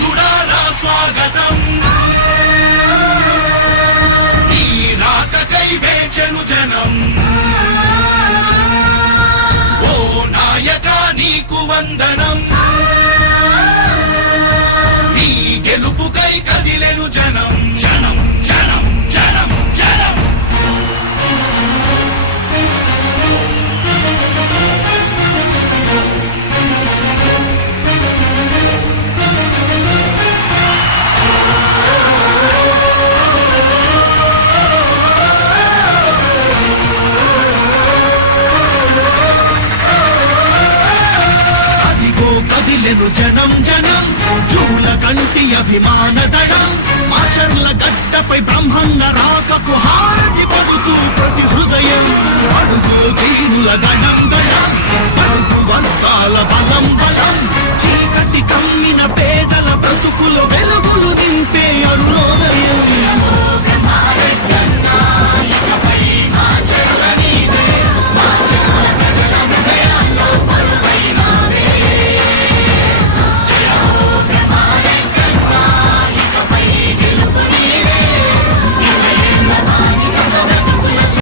యోధుడారా స్వాగతం నీ రాకకై వేచెను జనం ఓ నాయక నీకు వందనం నీ గెలుపుకై కదిలెను జనం జనం జనం జనం జనం జనం జనం చూల కంటి అభిమాన దళం మాచర్ల గడ్డపై బ్రహ్మన్న రాకకు హారతి పడుతూ ప్రతి హృదయం అడుగులు దీనుల గణం గణం అడుగు వర్గాల బలం బలం చీకటి కమ్మిన పేదల బ్రతుకులు వెలుగు